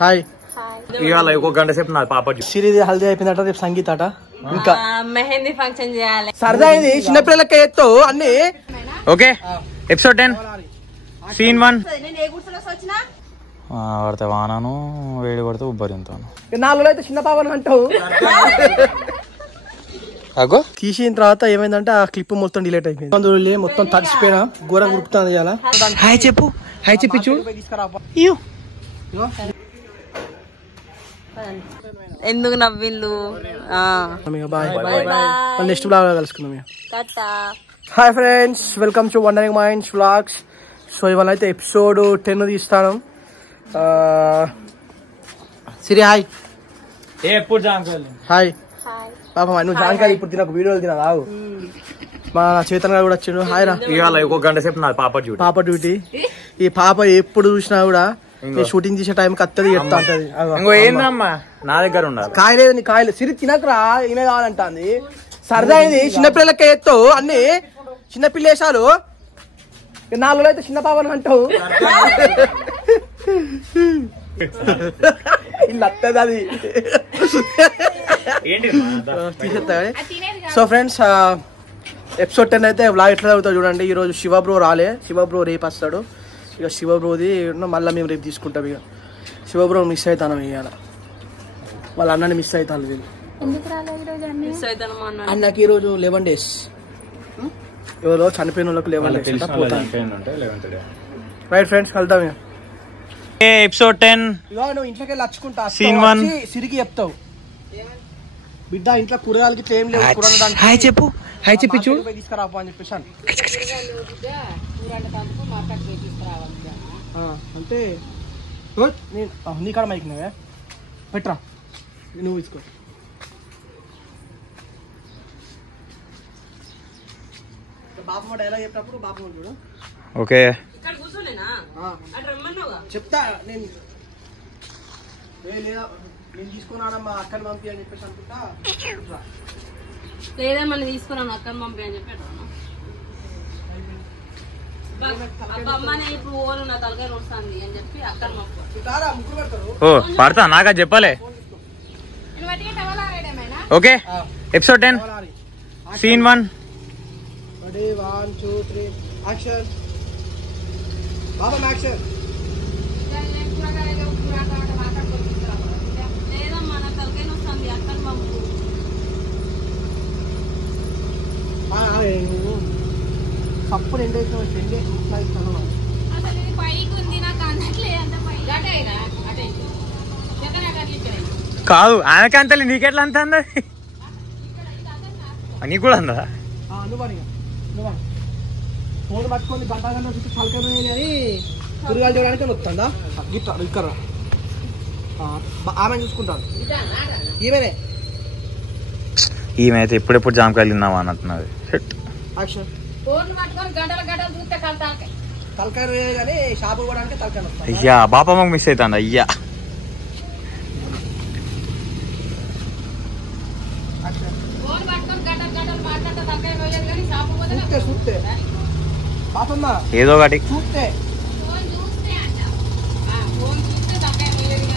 Hi ఇవాళ ఒక గంట సేపు నా పాప సిరిది హల్దీ అయిపోయిందట, రేపు సంగీత అట, ఇంకా మెహందీ ఫంక్షన్ చేయాలి. సరదా అయింది చిన్నపిల్లలకి ఎత్తు అన్ని. Okay episode 10 scene 1. పడితే వానాను వేడి పడితే ఉబ్బరింతాను. 4 అయితే చిన్న పాపను అంటావు. అగో తీసిన తర్వాత ఏమైందంటే ఆ క్లిప్ మొత్తం డిలీట్ అయిపోయింది. అందులో మొత్తం తడిసిపోయినా ఘోరం గుర్తుంది. ఇలా హాయ్ చెప్పు, హాయ్ చెప్పి చూడు. ఎందుకు నవ్విండ్లు? నెక్స్ట్ బ్లాగ్ లో కలుసుకుందాం. Hi friends, welcome to wondering minds vlogs. So ఇవాళ అయితే ఎపిసోడ్ 10 తీస్తాను. సిరి హాయ్. హాయ్ పాప, నువ్వు జాంకాయలు ఇప్పుడు తినకు, వీడియోలు తిన రావు. మా చేతన్ గారు కూడా వచ్చిండు. హాయ్ రా. ఇవాళ ఒక గంట సేపు నా పాప డ్యూటీ. ఈ పాప ఎప్పుడు చూసినా కూడా షూటింగ్ చేసే టైం కత్తది ఎత్తా ఉంటది. ఏందమ్మా నా దగ్గర ఉండాలి. కాయలేదు నీ కాయలు. సిరి తినకరా, ఈమె కావాలంటుంది. సరదా అయింది చిన్నపిల్లలకి ఎత్తు అన్ని. చిన్నపిల్ల వేసాలు 4 అయితే చిన్న పాపను అంటావు. ఇల్లు వస్తుంది అది తీసేస్తా. సో ఫ్రెండ్స్, ఎపిసోడ్ 10 అయితే వ్లాగ్ ఎట్లా అవుతుంది చూడండి. ఈరోజు శివ బ్రో రాలే, శివ బ్రో రేపు వస్తాడు. ఇక శివ బ్రోది మళ్ళీ మేము రేపు తీసుకుంటాం. ఇక శివ బ్రో మిస్ అవుతాను. ఇవాళ వాళ్ళ అన్నని మిస్ అవుతాను. వీళ్ళు అన్నకి ఈరోజు 11 days. ఎవరో చనిపోయిన వాళ్ళకి 11 days పోతాను. రైట్ ఫ్రెండ్స్, కలుద్దాం. ఎపిసోడ్ 10 నువ్వు ఇంట్లోకి వెళ్ళి వచ్చుకుంటా. సీన్ 1 సిరికి చెప్తావు, బిడ్డ ఇంట్లో కూరగాయలకి ఇట్లా ఏం లేవు. హాయ్ చెప్పు, హాయ్ చెప్పి చూడు. తీసుకురాపో అని చెప్పేసి అంటే నీ కాడ మైక్ నువ్వే పెట్టరా, నువ్వు తీసుకో. బాబు డైలాగ్ చెప్పినప్పుడు బాబు చూడు. ఓకే చెప్తా నేను. లేదా నేను తీసుకున్నానమ్మా అక్కని పంపి అని చెప్పేసి అనుకుంటా. లేదా మనం తీసుకున్నాను అక్కని పంపి అని చెప్పి ఇప్పుడు ఓలు నా తలకాయ వస్తుంది అని చెప్పి అక్కని పంపు. ముగ్గురు పెడతారు. ఓ పడతా నాకా చెప్పాలి. Okay episode 10 scene 1. 1 2 3 యాక్షన్. బాబా యాక్షన్. లేదమ్మా నా తలకాయ వస్తుంది అక్కని పంపు. కప్పు 2 కాదు ఆయనకి అంత నీకెట్లా అంత అందది నీకు కూడా అందా? ఫోన్ పట్టుకొని గంట చుట్టూ తలకాయ అని కూరగాయలు చేయడానికి వస్తుందా? గిట్ట ఇక్కడ ఆమె చూసుకుంటాను. ఈమె అయితే ఎప్పుడెప్పుడు జామకాయలు తిన్నావా అని అంటున్నది. తలకాయ కానీ షాపు పోవడానికి తలకాయ వస్తుంది. అయ్యా బాపమ్మకు మిస్ అవుతుంది. అయ్యా ఏదో ఒకటి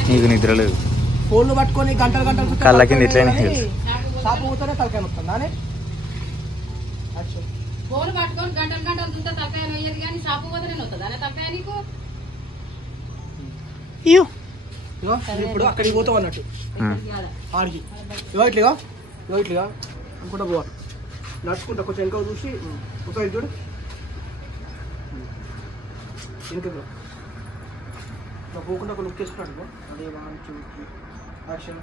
నీకు నిద్ర లేదు. ఫోన్లు పట్టుకొని గంటలు కళ్ళ కింద ఇట్లనే షాపు పోతేనే తలకాయ వస్తుందా? ఫోన్ పట్టుకొని గంటలు చూస్తే తలకాయ వేయదు కానీ షాపు పోతేనే వస్తుంది అనే తలకాయ నీకు. ఇప్పుడు అక్కడికి పోతావు అన్నట్టు ఆడికి ఇట్లుగా అనుకుంటా పోవాలి. నడుచుకుంటా కొంచెం వెనక చూసి ఒకసారి చూడు. వెనక పోకుండా ఒక లుక్ వేసుకున్నాడు. అదే 1 2 3 యాక్షన్.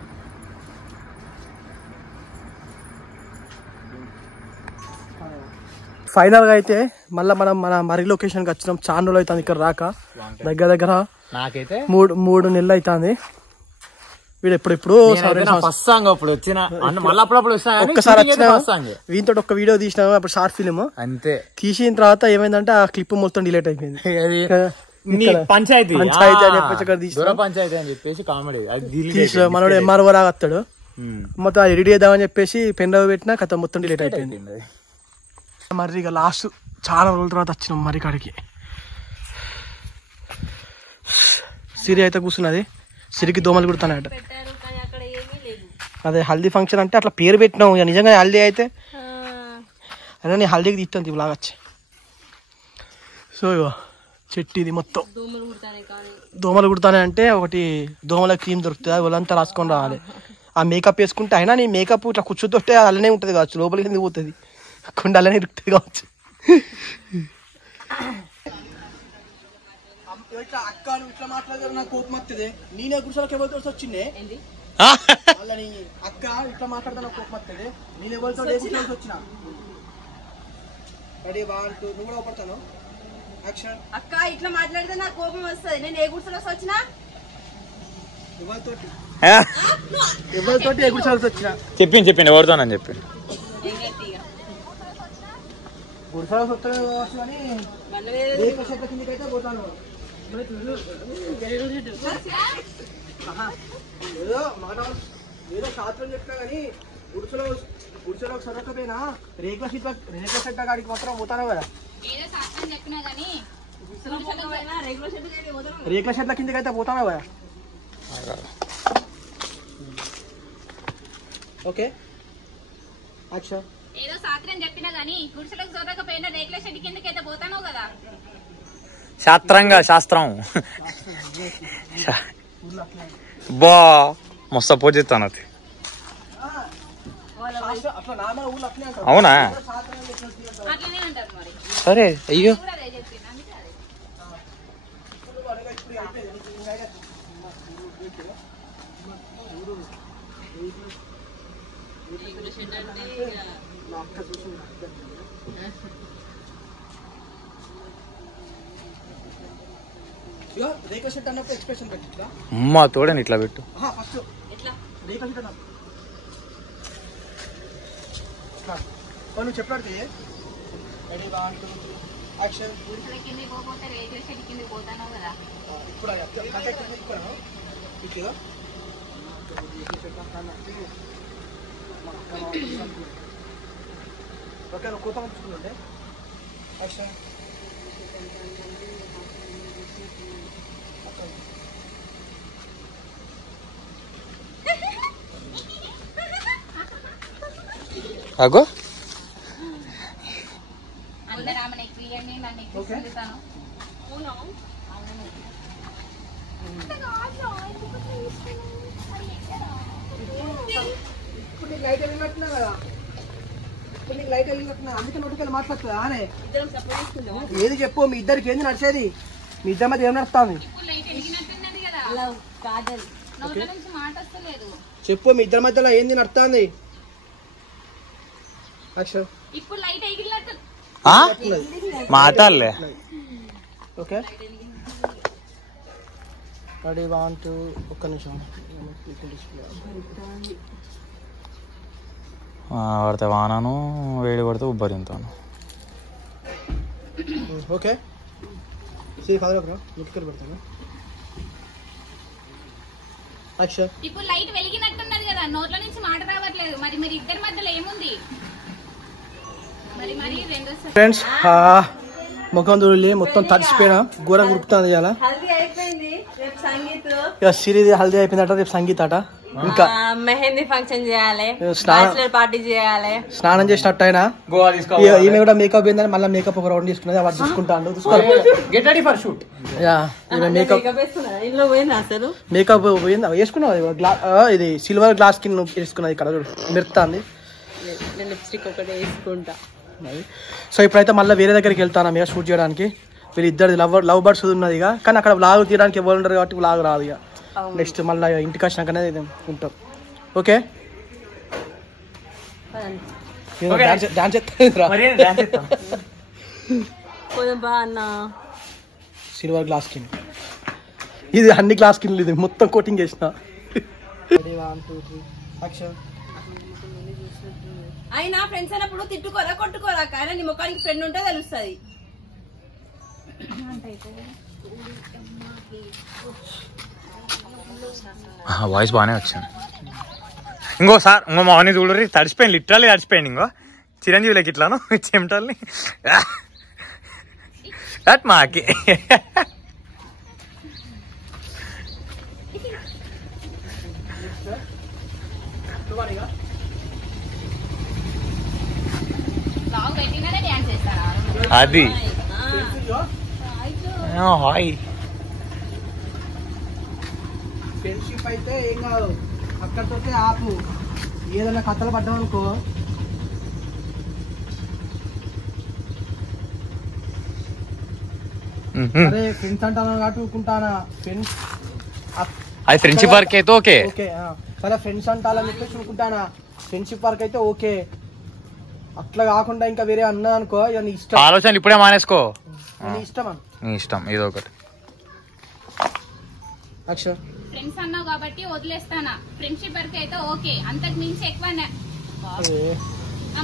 ఫైనల్ గా అయితే మళ్ళీ మనం మన మరీ లొకేషన్ కి వచ్చినాం. చాలా రోజులు అవుతుంది ఇక్కడ రాక. దగ్గర నాకైతే 3 నెలలు అవుతుంది. వీడు ఎప్పుడు ఒక్కసారి వచ్చిన వీంతో ఒక్క వీడియో తీసినా అప్పుడు షార్ట్ ఫిలిం అంతే. తీసిన తర్వాత ఏమైందంటే ఆ క్లిప్ మొత్తం డిలీట్ అయిపోయింది. పంచాయతీ అని చెప్పేసి కామెడీ మనోడు ఎంఆర్ఓ లాగా వస్తాడు. మొత్తం ఎడిట్ చేద్దామని చెప్పేసి పెన్ డ్రైవ్ పెట్టినా కథ మొత్తం డిలీట్ అయిపోయింది. మరి ఇక లాస్ట్ చాలా రోజుల తర్వాత వచ్చినాం మరి కాడికి. సిరి అయితే కూర్చున్నది. సిరికి దోమలు కుడతానట. అదే హల్దీ ఫంక్షన్ అంటే అట్లా పేరు పెట్టినావు. ఇక నిజంగా హల్దీ అయితే అదే నీ హల్దీకి తీస్తుంది ఇలాగ వచ్చి. సో ఇగో చెట్టు ఇది మొత్తం దోమలు కుడతానే అంటే ఒకటి దోమల క్రీమ్ దొరుకుతుంది, అది వాళ్ళంతా రాసుకొని రావాలి. ఆ మేకప్ వేసుకుంటే అయినా నీ మేకప్ ఇట్లా కూర్చుంటే అలానే ఉంటుంది కావచ్చు, లోపలికి ఎందుకు పోతుంది, కొండ అలానే ఇరుకుతుంది కావచ్చు. అక్క నువ్వు ఇట్లా మాట్లాడతారు నాకు కోపం వస్తుంది. నేనే గుడిసెలకు ఎవరితో వచ్చిండే వాళ్ళని అక్క ఇట్లా మాట్లాడతా నాకు కోపం వస్తుంది. నేను ఎవరితో వచ్చిన రెడీ బాగుంటూ నువ్వు కూడా పడతాను. అక్క ఇట్లా మాట్లాడితే నాకు కోపం వస్తుంది. నేను ఏ గుడిసెలో వచ్చినా ఎవరితోటి ఏ గుడిసెలకు వచ్చిన చెప్పింది ఎవరితోనని చెప్పింది. గుడిసెలకు వస్తాను కావచ్చు కానీ రేకుల చెట్ల కిందకైతే పోతాను. ఏదో మాట ఏదో శాస్త్రం చెప్పినా కానీ గుడిసెలో సరకపోయినా రేకుల చెట్ల కాడికి మాత్రం పోతాను కదా. రేకుల చెట్ల కిందకి అయితే పోతాను కదా. ఓకే ఏదో శాస్త్రం చెప్పినా గానీ గుడిసెలకు చదవకపోయినా రేకుల షెడ్ కిందకి అయితే పోతాను కదా. శాస్త్రం బా మస్తు పూజిస్తాను. అవునా అట్లనే అంటారు మరి. సరే అయ్యో రేకుల షెడ్ అన్నప్పుడు ఎక్స్ప్రెషన్ పెట్టిట్లా అమ్మా తోడని ఇట్లా పెట్టు. ఫస్ట్ రేకుల షెడ్ అన్నప్పుడు నువ్వు చెప్పాడితే రెడీ బాగుంటూ యాక్షన్. గుడిసెల కిందకి పోతే రేకుల షెడ్ కిందకి పోతాను కదా. ఇప్పుడు ఓకే నువ్వు కూత పంచుకుంటుండే యాక్షన్. అగో అందరూ ఆమెను ఎక్కువ నన్ను ఎక్కువ చెందుతాను. ఇప్పుడు నీకు లైట్ వెళ్ళినట్టున్నా కదా, ఇప్పుడు నీకు లైట్ వెళ్ళినట్టున్నా అందుకే నోటికెళ్ళి మాట్లాడుతుందా అనే ఏది చెప్పు. మీ ఇద్దరికి ఏంది నడిచేది, మీ ఇద్దరి మధ్య ఏం నడుస్తుంది చెప్పు. మీ ఇద్దరి మధ్యలో ఏంది నడుస్తుంది మాట్లాడలే. ఓకే రెడీ బాగుంటూ ఒక్క నిమిషం పడితే వానాను వేడి పడితే ఉబ్బరింతాను. ఓకే పెడతాను. ఇప్పుడు లైట్ వెలిగినట్టున్నది కదా, నోట్ల నుంచి మాట రావట్లేదు. మరి మీరు ఇద్దరి మధ్యలో ఏముంది? మరి మరి ఫ్రెండ్స్ ముఖం దూరి మొత్తం తడిచిపోయినా గోర గురుపుతుంది ఇలా. సిరిది హల్దీ అయిపోయిందట, రేపు సంగీత అట. ఇంకా మెహందీ ఫంక్షన్ చేయాలి, పార్టీ చేయాలి. స్నానం చేసినట్టు అయినా ఈమె కూడా మేకప్ ఏందని మళ్ళీ మేకప్ ఒక రౌండ్ తీసుకున్నది. అవాడు చూసుకుంటాను get ready for shoot. Makeup పోయిందా వేసుకున్నావు, ఇది సిల్వర్ గ్లాస్ కింద వేసుకున్నది. ఇక్కడ మెరుతుంది లిప్స్టిక్ ఒకటి వేసుకుంటా. సో ఇప్పుడైతే మళ్ళీ వేరే దగ్గరికి వెళ్తాను ఇక షూట్ చేయడానికి. వీళ్ళిద్దరిది లవ్ బర్డ్స్ ఉన్నది ఇక, కానీ అక్కడ వ్లాగ్ తీయడానికి ఎవరు ఉండరు కాబట్టి వ్లాగ్ రాదు ఇక. నెక్స్ట్ మళ్ళీ ఇంటికి వచ్చినాకనే ఉంటాం. ఓకే సిల్వర్ గ్లాస్ కింద ఇది అన్ని గ్లాస్ కింద ఇది మొత్తం కోటింగ్ చేసిన. అయినా ఫ్రెండ్స్ అయినప్పుడు తిట్టుకోరా కొట్టుకోరా, కానీ నీ ముఖానికి ఫ్రెండ్ ఉంటే తెలుస్తుంది. వాయిస్ బాగానే వచ్చింది. ఇంకోసారి ఇంకో మార్నింగ్ చూడరి తడిచిపోయింది, లిటరల్లీ తడిచిపోయింది. ఇంకో చిరంజీవిలోకి ఇట్లాను చెమటల్ని మాకి లాంగ్ పెట్టిననే డాన్స్ చేస్తారా అది హాయ్ ఫ్రెండ్షిప్ అయితే ఏం కాదు, అక్కడితో ఆపు. ఏదైనా కథలు పడ్డాం అనుకో అరే ఫ్రెండ్స్ అంటాను కాబట్టి ఊరుకుంటానా. ఫ్రెండ్స్ అది ఫ్రెండ్షిప్ వరకు అయితే ఓకే ఓకే, సరే ఫ్రెండ్స్ అంటాలని చెప్పేసి ఊరుకుంటానా. ఫ్రెండ్షిప్ వరకు అయితే ఓకే, అట్లా కాకుండా ఇంకా వేరే అన్నా అనుకో ఇక నీ ఇష్టం. ఆలోచన ఇప్పుడే మానేసుకో, నీ ఇష్టం అని. నీ ఇష్టం ఏదో ఒకటి. అక్షర్ ఫ్రెండ్స్ అన్నావు కాబట్టి వదిలేస్తానా. ఫ్రెండ్షిప్ వరకు అయితే ఓకే, అంతకు మించి ఎక్కువ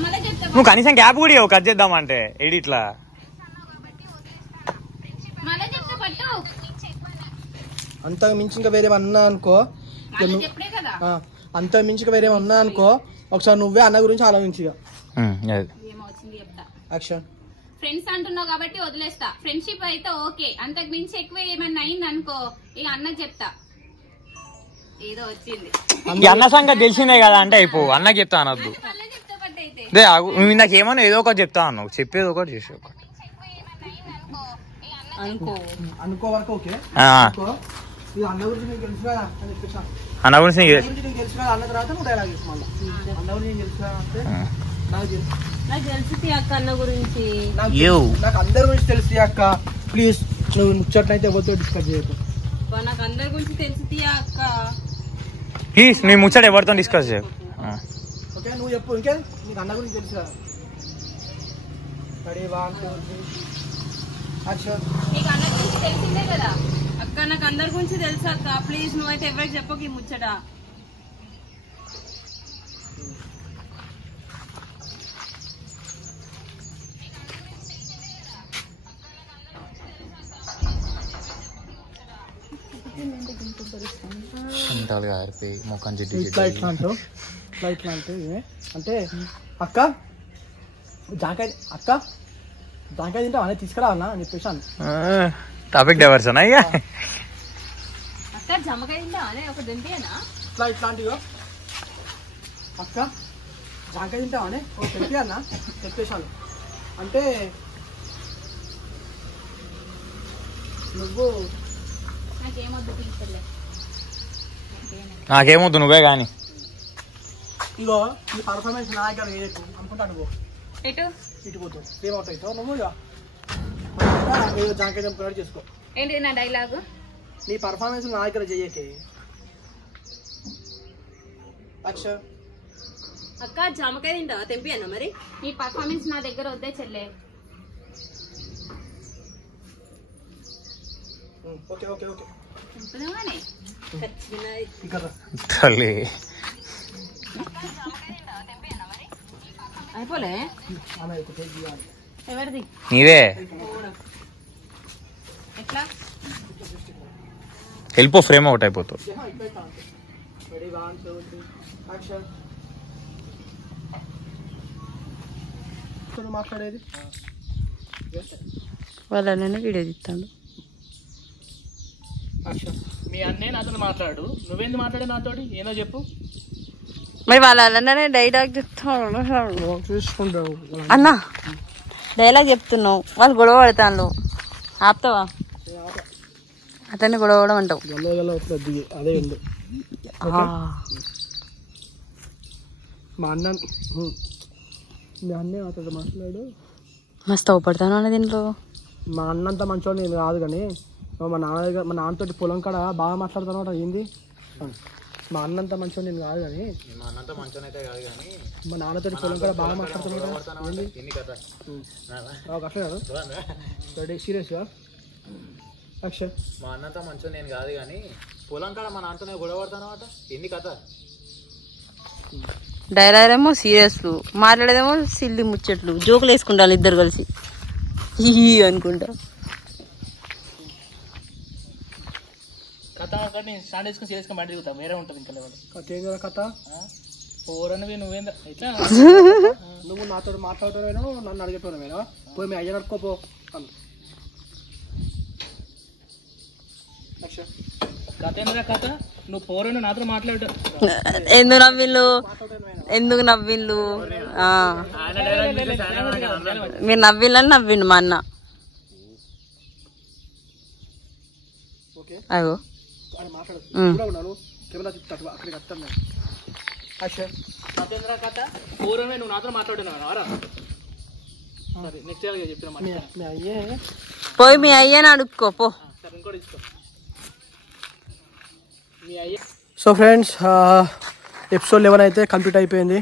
మళ్ళీ చెప్తా. నువ్వు కనీసం గ్యాప్ కూడా ఇవ్వవు కట్ చేద్దామంటే ఎడిట్లా. మళ్ళీ చెప్తా పట్టు. అంతకు మించి ఇంకా వేరే అన్నా అనుకో, చెప్పుడే కదా. అంతకు మించి ఇంకా వేరే అన్నా అనుకో, ఒకసారి నువ్వే అన్న గురించి ఆలోచించి. ఏమో వచ్చింది చెప్తా. అక్షర్ ఫ్రెండ్స్ అంటున్నావు కాబట్టి వదిలేస్తా. ఫ్రెండ్షిప్ అయితే ఓకే, అంతకు మించి ఎక్కువ ఏమన్నా అయింది అనుకో ఇక అన్నకు చెప్తా. ఏదో వచ్చింది అన్న సంగతి తెలిసిందే కదా అంటే అయిపో, అన్నకి చెప్తా అనొద్దు. మళ్ళీ చెప్తా పట్టు అయితే. నువ్వు నాకు ఏమన్నా ఏదో ఒకటి చెప్తా అన్నావు, చెప్పేది ఒకటి చేసి ఒకటి అనుకో వరకు ఓకే. ఇది అన్న గురించి నీకు తెలుసు కదా అని చెప్పేసి, అన్న గురించి నీకు తెలుసు కదా అన్న తర్వాత నువ్వు డైలాగ్ చేసి మళ్ళీ అన్న గురించి నీకు తెలుసు కదా అంటే నాకు తెలుసు అక్క అన్న గురించి. నాకు అందరి గురించి తెలిసి అక్క, ప్లీజ్ నువ్వు ముచ్చట్లయితే ఎవరితో డిస్కస్ చేయకు. నాకు అందరి గురించి తెలుసు అక్క, ప్లీజ్ నీ ముచ్చట ఎవరితో డిస్కస్ చేయకు. ఓకే నువ్వు చెప్పు, ఇంకే నీకు అన్న గురించి తెలుసు కదా. Ready 1 2 3 action. నీకు అన్న గురించి తెలిసిందే కదా. అక్క నాకు అందరి గురించి తెలుసు అక్క, ప్లీజ్ నువ్వైతే ఎవరికి చెప్పకు ఈ ముచ్చట. ఇట్లా అంటావు అంటే అక్క జాంకాయ తింటావు అనేది తీసుకురావాలన్నా అని చెప్పేసి అన్న. టాపిక్ డైవర్షన్ అయ్యా. అక్క జమకాయ తింటావా ఒక దింపేనా ఇట్లాంటివో అక్క జాంకాయ తింటావా ఒక చెప్పి అన్న చెప్పేసాను అంటే నువ్వు నాకేమొద్దు నువ్వే గాని. ఇగో నీ పర్ఫార్మెన్స్ నా దగ్గర వేయకు అనుకుంటాను. పో ఇటు పోతావు ఏమవుతావు నువ్వు ఇక జాంకాయ చంపుకున్నాడు చేసుకో. ఏంటి నా డైలాగ్? నీ పర్ఫార్మెన్స్ నా దగ్గర చెయ్యకే. అక్షర్ అక్క జామకాయ తింటావా తెంపియన్నా మరి? నీ పర్ఫార్మెన్స్ నా దగ్గర వద్దే చెల్లె. ఓకే ఓకే ఓకే తల్లి అయిపోలే ఎవరిది? నీదే. ఎట్లా వెళ్ళిపో, ఫ్రేమ్ అవుట్ అయిపోతుంది. మాట్లాడేది వాళ్ళనే వీడియో తీస్తాడు. మీ అన్నే నాతో మాట్లాడు, నువ్వేంది మాట్లాడే నాతోటి ఏనో చెప్పు. మరి వాళ్ళనే డైలాగ్ చెప్తాను చూసుకుంటావు అన్న, డైలాగ్ చెప్తున్నావు వాళ్ళు గొడవ పడతాను ఆపుతావా? అతన్ని గొడవ పడడం అంటావు. అదే ఉంది మా అన్న. మీ అన్నే నాతో మాట్లాడు. మస్తు అవపడతాను అన్న దీంట్లో. మా అన్నంత మంచోడు నేను కాదు కానీ మా నాన్నతోటి పొలం కాడ బాగా మాట్లాడుతాను. ఏంది మా అన్నంత మంచోడు నేను కాదు కానీ మా నాన్నతోటి పొలం కాడ బాగా మాట్లాడుతున్నాడు. అట్లా సీరియస్గా అక్షర్ మా అన్నంత మంచోడు నేను కాదు కానీ పొలం కాడ మా నాన్నతో గొడవ పడతాను అన్నమాట. ఎన్ని కథ డైలాగ్ ఏమో సీరియస్, మాట్లాడేదేమో సిల్లి ముచ్చట్లు, జోకులు వేసుకుంటాను ఇద్దరు కలిసి అనుకుంటా. కథ నేను స్టాండ్ వేసుకుని సీరియస్గా బండి దిగుతా, వేరే ఉంటుంది ఇంకా కథ. ఏం కదా కథ పోరనివి నువ్వేందా ఇట్లా నువ్వు నాతో మాట్లాడుతావేనో నన్ను అడిగేటోనవేనా? పోయి మీ అయ్య నడుకోపో. కథ ఏందా కథ? నువ్వు పోరను నాతో మాట్లాడు. ఎందుకు నవ్విళ్ళు మీరు నవ్విళ్ళని నవ్విండు మా అన్న. అగో నువ్వు నాతో మాట్లాడుతున్నావు. పోయి మీ అయ్యని అడుక్కో పో. సో ఫ్రెండ్స్ ఎపిసోడ్ 11 అయితే కంప్లీట్ అయిపోయింది.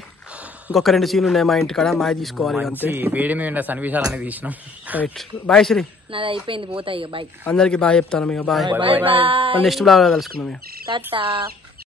ఇంకొక 2 సీన్లు ఉన్నాయి మా ఇంటికాడ, మాయ తీసుకోవాలి అంతే. వేడి మీద సన్నివేశాలు అనేది తీసినాం. Right bye Shri. నాది అయిపోయింది, పోతాయి. బాయ్ అందరికి బాయ్ చెప్తాను. మీకు బాయ్. నెక్స్ట్ బ్లాగ్ లో కలుసుకుందాం. టాటా.